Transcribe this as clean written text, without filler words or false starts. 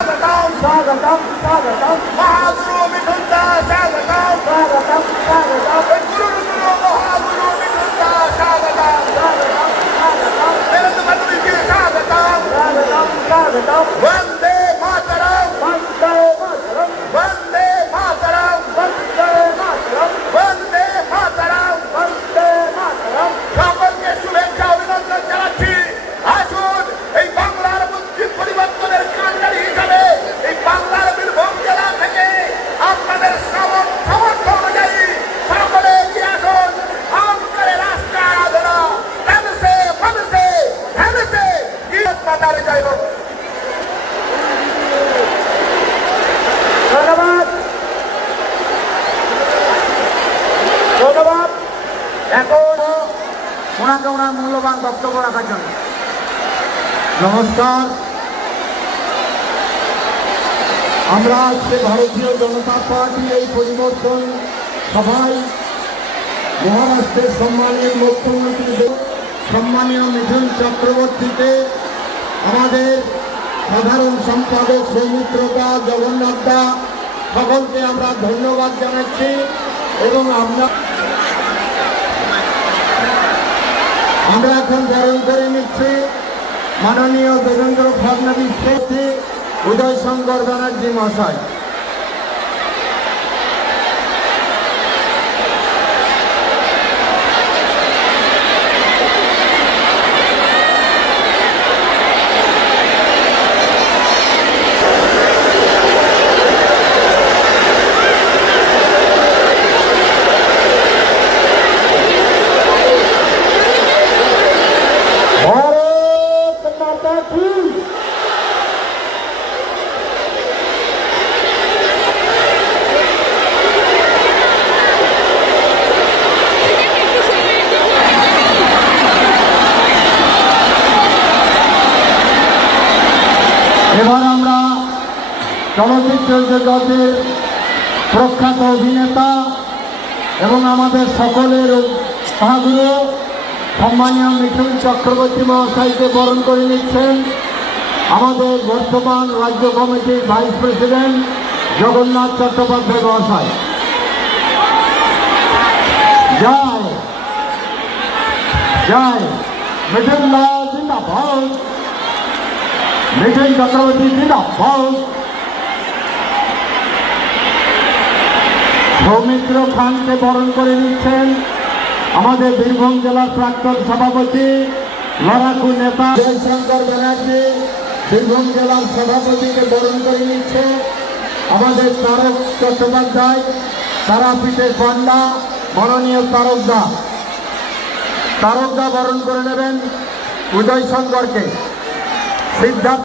স্বাগতম স্বাগতম মহাগুরু মিঠুন দাস স্বাগতম স্বাগতম স্বাগতম গুরু গুরু মহাগুরু মিঠুন দাস স্বাগতম স্বাগতম স্বাগতম নরেন্দ্র মোদীজি স্বাগতম স্বাগতম স্বাগতম বন্দে মাতরম বন্দে মাতরম বন্দে মাতরম বন্দে মাতরম বন্দে মাতরম বন্দে মাতরম সকলকে শুভেচ্ছা অভিনন্দন জানাচ্ছি। আসুন এই বাংলার বুদ্ধি পরিবর্তনের কান্ডারি হিসাবে এই বাংলার বীরভূম জেলা থেকে আপনাদের সামর্থ্য অনুযায়ী সকলে এগিয়ে আসুন। हम करे राष्ट्र आराधना तन से मन से धन से गीत माता रे जय हो। ধন্যবাদ ধন্যবাদ এখন ওনাকে ওনার মূল্যবান বক্তব্য রাখার জন্য নমস্কার। আমরা আজকে ভারতীয় জনতা পার্টি এই পরিবর্তন সভায় মহারাষ্ট্রের সম্মানীয় মুখ্যমন্ত্রী সম্মানীয় মিঠুন চক্রবর্তীকে, আমাদের সাধারণ সম্পাদক সৌমিত্রদা, জগন্নাথ দা, সকলকে আমরা ধন্যবাদ জানাচ্ছি। এবং আমরা এখন বরণ করে নিচ্ছি মাননীয় দেবেন্দ্র ফডনবিস থেকে উদয় শঙ্কর ব্যানার্জি মহাশয়। ভারত মাতা কি এবার আমরা চলচ্চিত্র জগতের প্রখ্যাত অভিনেতা এবং আমাদের সকলের মহাগুরু সম্মানীয় মিঠুন চক্রবর্তী মহাশয়কে বরণ করে নিচ্ছেন আমাদের বর্তমান রাজ্য কমিটির ভাইস প্রেসিডেন্ট জগন্নাথ চট্টোপাধ্যায় মহাশয়। জয় জয় মিঠুন লাল জিন্দাবাদ, মিঠুন চক্রবর্তী জিন্দাবাদ। সৌমিত্র খানকে বরণ করে নিচ্ছেন আমাদের বীরভূম জেলার প্রাক্তন সভাপতি লড়াকু নেতা জয়শঙ্কর ব্যানার্জি। বীরভূম জেলার সভাপতিকে বরণ করে নিচ্ছে আমাদের তারক চট্টোপাধ্যায়, তারাপীঠের পান্ডা মাননীয় তারকদা বরণ করে নেবেন উদয় শঙ্করকে। সিদ্ধার্থ